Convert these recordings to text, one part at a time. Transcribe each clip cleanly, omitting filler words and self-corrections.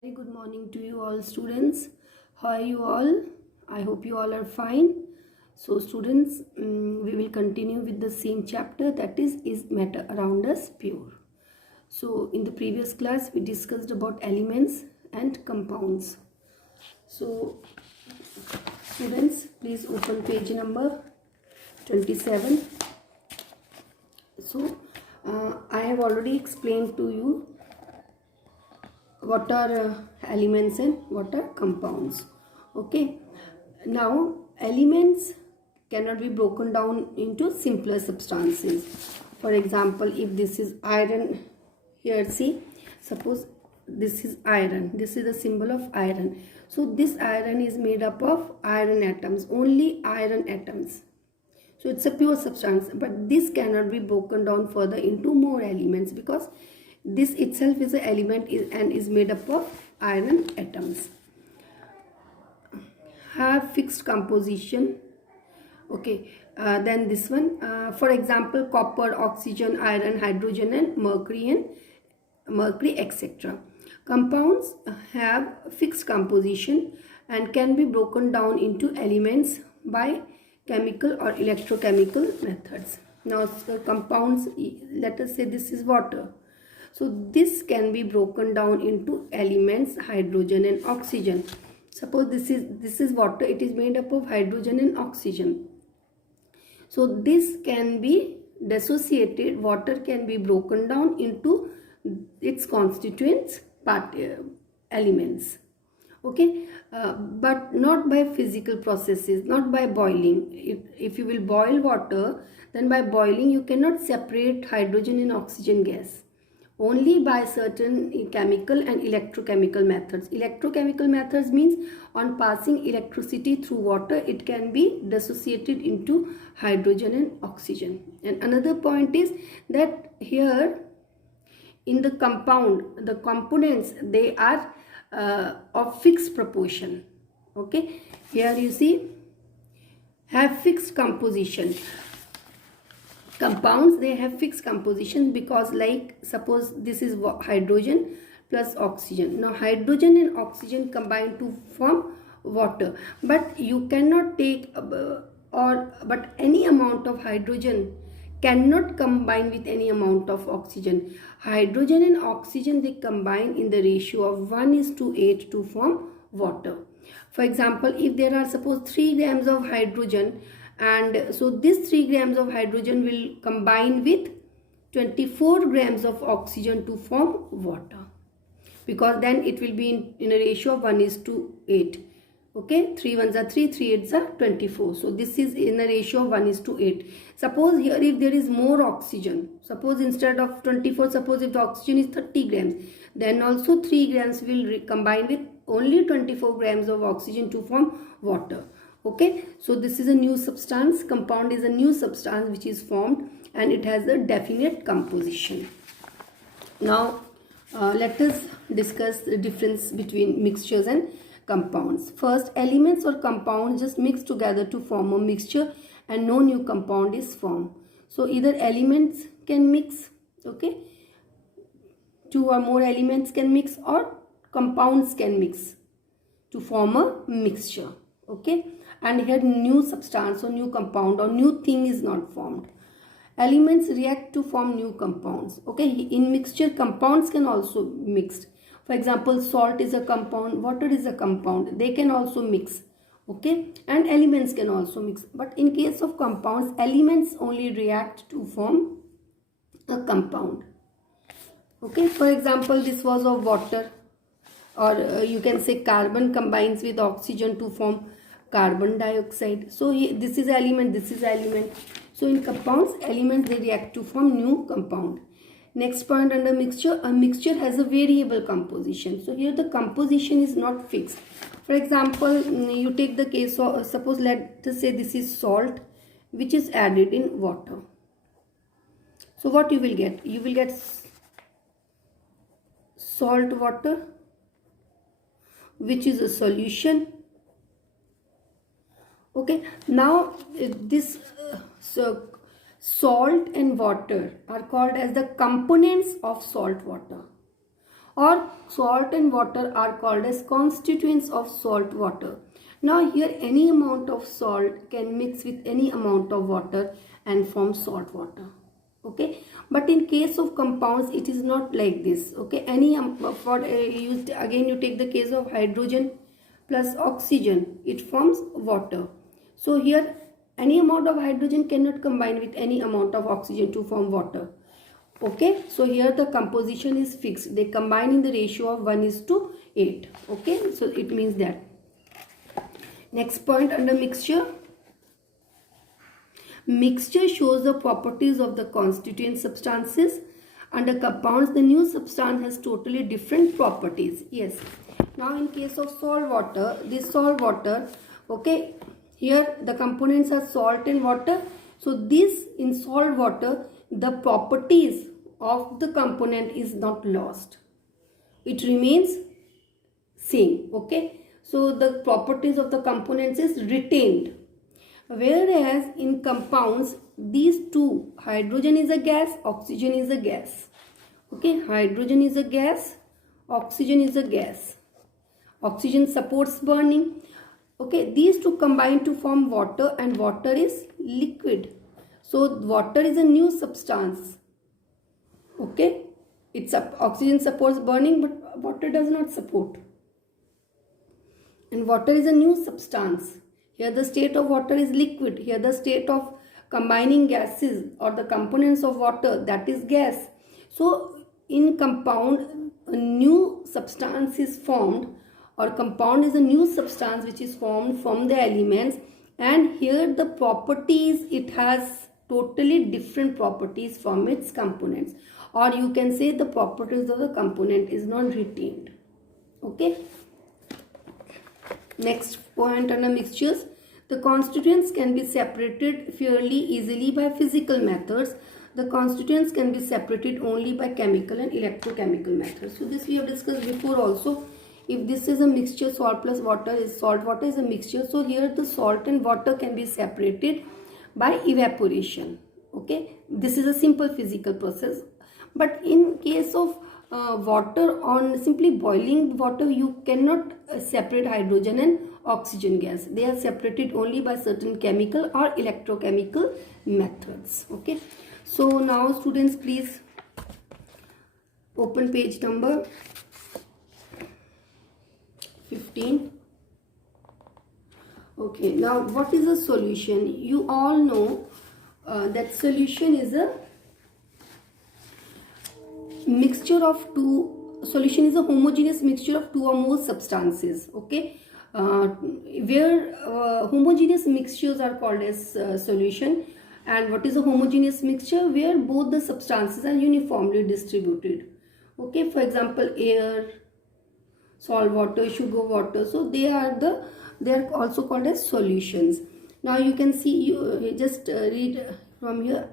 Very good morning to you all students. How are you all? I hope you all are fine. So students, we will continue with the same chapter, that is matter around us pure? So in the previous class we discussed about elements and compounds. So students, please open page number 27. So I have already explained to you what are elements and what are compounds. Okay, now elements cannot be broken down into simpler substances. For example, if this is iron, here see, suppose this is iron, this is the symbol of iron. So this iron is made up of iron atoms, only iron atoms. So it's a pure substance, but this cannot be broken down further into more elements because this itself is an element and is made up of iron atoms. Have fixed composition. Okay, then this one, for example, copper, oxygen, iron, hydrogen, and mercury, etc. Compounds have fixed composition and can be broken down into elements by chemical or electrochemical methods. Now compounds, let us say this is water. So this can be broken down into elements hydrogen and oxygen. Suppose this is water, it is made up of hydrogen and oxygen. So this can be dissociated, water can be broken down into its constituents elements. Okay, but not by physical processes, not by boiling. If you will boil water, then by boiling you cannot separate hydrogen and oxygen gas. Only by certain chemical and electrochemical methods. Electrochemical methods means on passing electricity through water, it can be dissociated into hydrogen and oxygen. And another point is that here in the compound, the components, they are of fixed proportion. Okay, here you see have fixed composition. Compounds, they have fixed composition because, like, suppose this is hydrogen plus oxygen. Now hydrogen and oxygen combine to form water, but you cannot take but any amount of hydrogen cannot combine with any amount of oxygen. Hydrogen and oxygen, they combine in the ratio of 1:8 to form water. For example, if there are suppose 3 grams of hydrogen, and so this 3 grams of hydrogen will combine with 24 grams of oxygen to form water, because then it will be in a ratio of 1:8. Okay, 3 ones are 3, 3 eights are 24. So this is in a ratio of 1:8. Suppose here if there is more oxygen, suppose instead of 24, suppose if the oxygen is 30 grams, then also 3 grams will combine with only 24 grams of oxygen to form water. Okay, so this is a new substance. Compound is a new substance which is formed and it has a definite composition. Now let us discuss the difference between mixtures and compounds. First, elements or compounds just mix together to form a mixture and no new compound is formed. So either elements can mix, okay, 2 or more elements can mix, or compounds can mix to form a mixture. Okay, and here new substance or new compound or new thing is not formed. Elements react to form new compounds. Okay, in mixture compounds can also mix. For example, salt is a compound, water is a compound, they can also mix. Okay, and elements can also mix, but in case of compounds, elements only react to form a compound. Okay, for example, this was of water, or you can say carbon combines with oxygen to form carbon dioxide. So this is element, this is element. So in compounds, elements, they react to form new compound. Next point under mixture, a mixture has a variable composition. So here the composition is not fixed. For example, you take the case of, suppose let us say this is salt which is added in water. So what you will get? You will get salt water, which is a solution. Okay, now this salt and water are called as the components of salt water. or salt and water are called as constituents of salt water. Now here any amount of salt can mix with any amount of water and form salt water. Okay, but in case of compounds it is not like this. Okay, any again you take the case of hydrogen plus oxygen, it forms water. So here any amount of hydrogen cannot combine with any amount of oxygen to form water. Okay, so here the composition is fixed, they combine in the ratio of 1:8. Okay, so it means that. Next point under mixture. Mixture shows the properties of the constituent substances. Under compounds, the new substance has totally different properties. Yes. Now in case of salt water, this salt water, okay, here the components are salt and water. So this in salt water, the properties of the component is not lost. It remains same. Okay. So the properties of the components is retained. Whereas in compounds, these two, hydrogen is a gas, oxygen is a gas. Okay, hydrogen is a gas, oxygen is a gas. Oxygen supports burning. Okay, these two combine to form water, and water is liquid. So water is a new substance. Okay, oxygen supports burning, but water does not support. And water is a new substance. Here the state of water is liquid. Here the state of combining gases or the components of water, that is gas. So in compound, a new substance is formed, or compound is a new substance which is formed from the elements, and here the properties, it has totally different properties from its components, or you can say the properties of the component is not retained. Okay. Next point under mixtures. The constituents can be separated fairly easily by physical methods. The constituents can be separated only by chemical and electrochemical methods. So this we have discussed before also. If this is a mixture, salt plus water is salt water is a mixture. So here the salt and water can be separated by evaporation. Okay, this is a simple physical process. But in case of water, on simply boiling water, you cannot separate hydrogen and oxygen gas. They are separated only by certain chemical or electrochemical methods. Okay, so now students, please open page number 15. Okay, now what is a solution? You all know that solution is a mixture of two. Solution is a homogeneous mixture of two or more substances. Okay, where homogeneous mixtures are called as solution. And what is a homogeneous mixture? Where both the substances are uniformly distributed. Okay, for example, air, salt water, sugar water. So they are also called as solutions. Now you can see, you just read from here.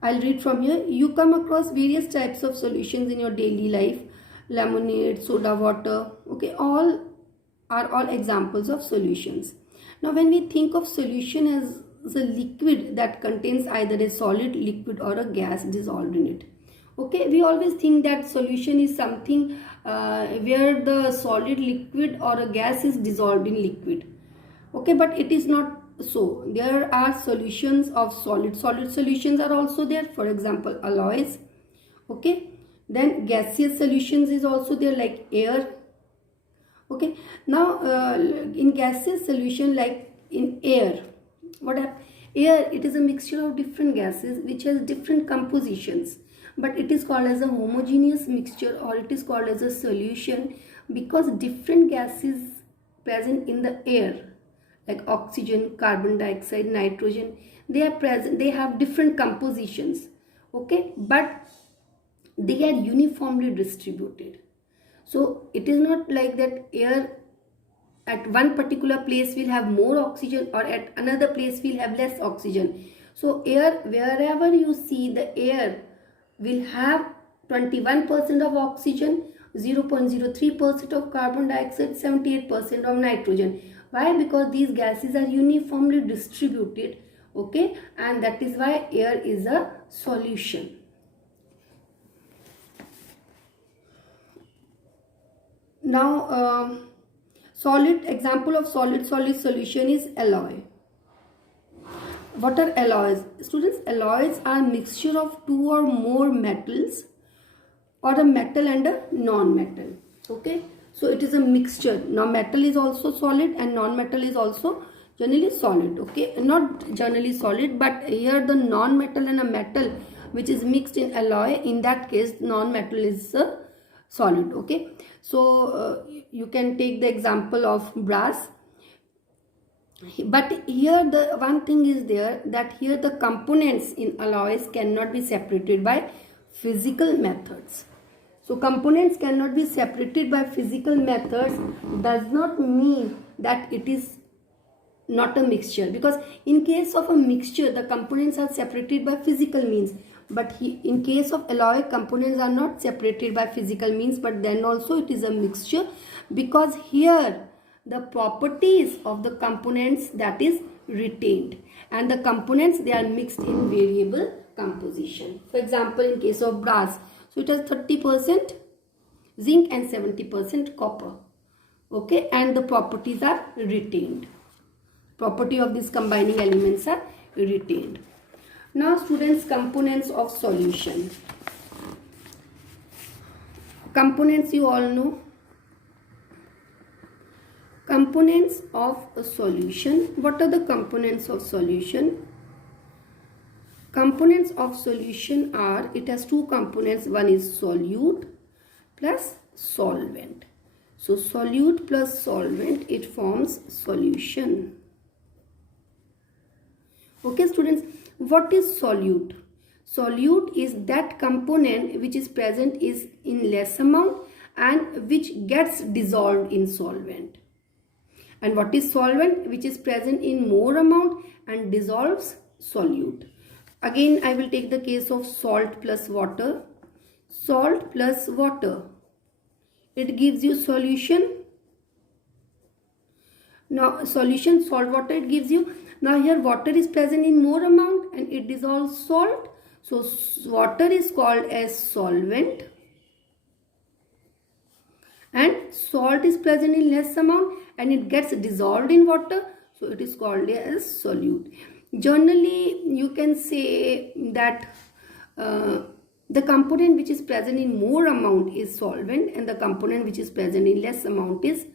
I'll read from here. You come across various types of solutions in your daily life. Lemonade, soda water. Okay, all examples of solutions. Now when we think of solution as a liquid that contains either a solid, liquid or a gas dissolved in it. Okay, we always think that solution is something where the solid, liquid or a gas is dissolved in liquid. Okay, but it is not so. There are solutions of solid solutions are also there. For example, alloys. Okay, then gaseous solutions is also there, like air. Okay, now in gaseous solution, like in air, what happens? Air, it is a mixture of different gases which has different compositions, but it is called as a homogeneous mixture, or it is called as a solution, because different gases present in the air, like oxygen, carbon dioxide, nitrogen, they are present, they have different compositions. Okay, but they are uniformly distributed. So it is not like that air at one particular place will have more oxygen, or at another place will have less oxygen. So air, wherever you see, the air will have 21% of oxygen, 0.03% of carbon dioxide, 78% of nitrogen. Why? Because these gases are uniformly distributed. Okay, and that is why air is a solution. Now solid example of solid solution is alloy. What are alloys? Students, alloys are mixture of two or more metals or a metal and a non-metal. Okay, so it is a mixture. Now metal is also solid and non-metal is also generally solid. Okay, not generally solid, but here the non-metal and a metal which is mixed in alloy, in that case non-metal is a solid. Okay, so you can take the example of brass. But here the one thing is there, that here the components in alloys cannot be separated by physical methods. So components cannot be separated by physical methods does not mean that it is not a mixture, because in case of a mixture the components are separated by physical means, but in case of alloy components are not separated by physical means, but then also it is a mixture, because here the properties of the components that is retained, and the components they are mixed in variable composition. For example, in case of brass, so it has 30% zinc and 70% copper. Okay, and the properties are retained. Property of these combining elements are retained. Now students, components of solution. Components you all know. Components of a solution. What are the components of solution? Components of solution are, it has two components. One is solute plus solvent. So solute plus solvent, it forms solution. Okay students, what is solute? Solute is that component which is present is in less amount and which gets dissolved in solvent. And what is solvent? Which is present in more amount and dissolves solute. Again, I will take the case of salt plus water. Salt plus water, it gives you solution. Now solution, salt water, it gives you. Now here water is present in more amount and it dissolves salt. So water is called as solvent and salt is present in less amount and it gets dissolved in water. So it is called as solute. Generally you can say that the component which is present in more amount is solvent and the component which is present in less amount is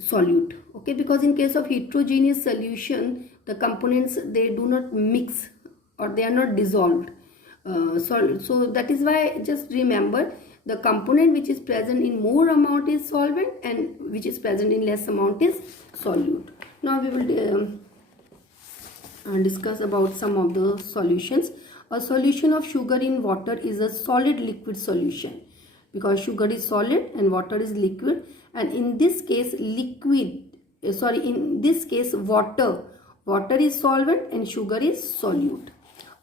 solute. Okay, because in case of heterogeneous solution the components they do not mix or they are not dissolved. So that is why just remember, the component which is present in more amount is solvent and which is present in less amount is solute. Now we will discuss about some of the solutions. A solution of sugar in water is a solid liquid solution, because sugar is solid and water is liquid, and in this case water is solvent and sugar is solute.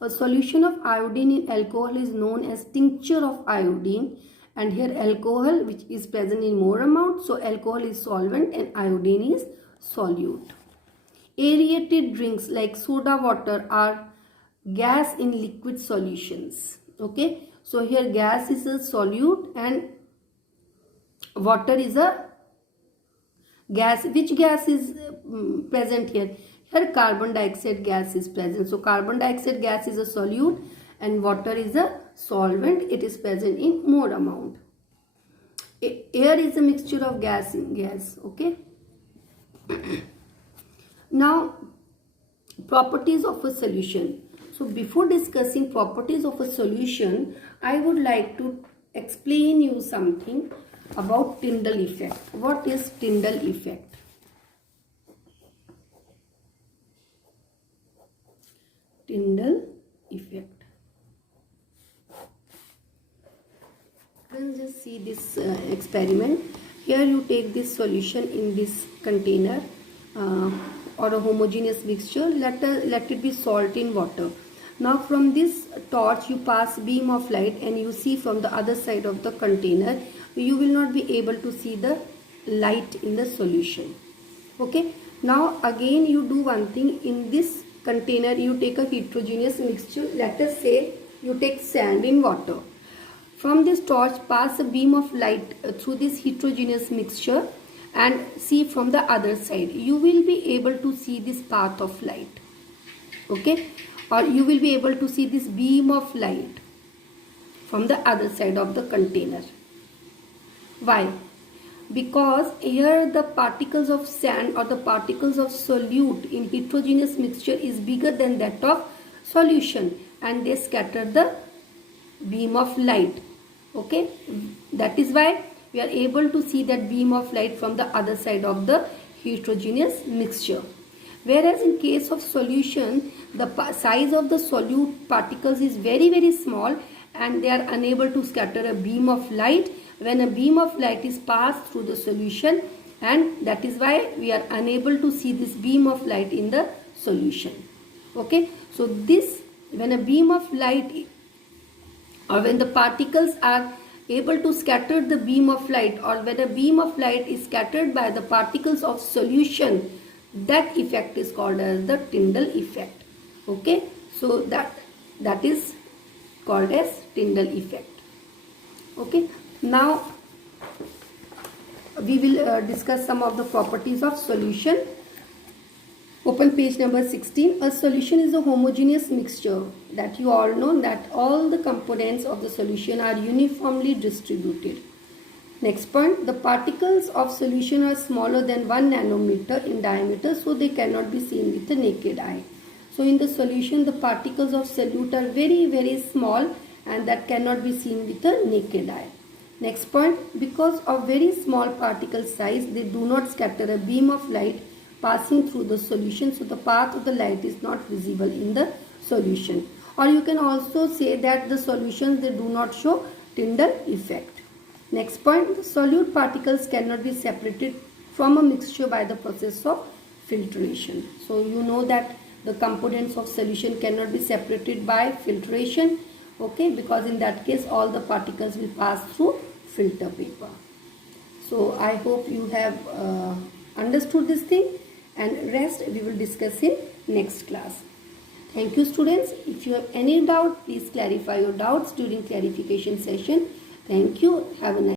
A solution of iodine in alcohol is known as tincture of iodine, and here alcohol which is present in more amount, so alcohol is solvent and iodine is solute. Aerated drinks like soda water are gas in liquid solutions. Okay, so here gas is a solute and water is a gas. Which gas is present here? Here carbon dioxide gas is present. So carbon dioxide gas is a solute and water is a solvent. It is present in more amount. Air is a mixture of gas in gas. Okay. Now properties of a solution. So before discussing properties of a solution, I would like to explain you something about Tyndall effect. What is Tyndall effect? Tyndall effect. Let's just see this experiment. Here you take this solution in this container or a homogeneous mixture. Let it be salt in water. Now from this torch you pass beam of light and you see from the other side of the container. You will not be able to see the light in the solution. Okay. Now again you do one thing. In this container you take a heterogeneous mixture. Let us say you take sand in water. from this torch pass a beam of light through this heterogeneous mixture and see from the other side. You will be able to see this path of light. Okay, or you will be able to see this beam of light from the other side of the container. Why? Because here the particles of sand or the particles of solute in heterogeneous mixture is bigger than that of solution, and they scatter the beam of light. Okay, that is why we are able to see that beam of light from the other side of the heterogeneous mixture. Whereas in case of solution, the size of the solute particles is very small and they are unable to scatter a beam of light when a beam of light is passed through the solution, and that is why we are unable to see this beam of light in the solution. Okay, so this, when a beam of light or when the particles are able to scatter the beam of light, or when a beam of light is scattered by the particles of solution, that effect is called as the Tyndall effect. Okay, so that is called as Tyndall effect. Okay, now we will discuss some of the properties of solution. Open page number 16. A solution is a homogeneous mixture, that you all know that all the components of the solution are uniformly distributed. Next point, the particles of solution are smaller than 1 nanometer in diameter, so they cannot be seen with the naked eye. So in the solution, the particles of solute are very small and that cannot be seen with the naked eye. Next point, because of very small particle size, they do not scatter a beam of light passing through the solution, so the path of the light is not visible in the solution. Or you can also say that the solutions, they do not show Tyndall effect. Next point, the solute particles cannot be separated from a mixture by the process of filtration. So you know that the components of solution cannot be separated by filtration. Okay, because in that case all the particles will pass through filter paper. So I hope you have understood this thing, and rest we will discuss in next class. Thank you students. If you have any doubt, please clarify your doubts during clarification session. Thank you. Have a nice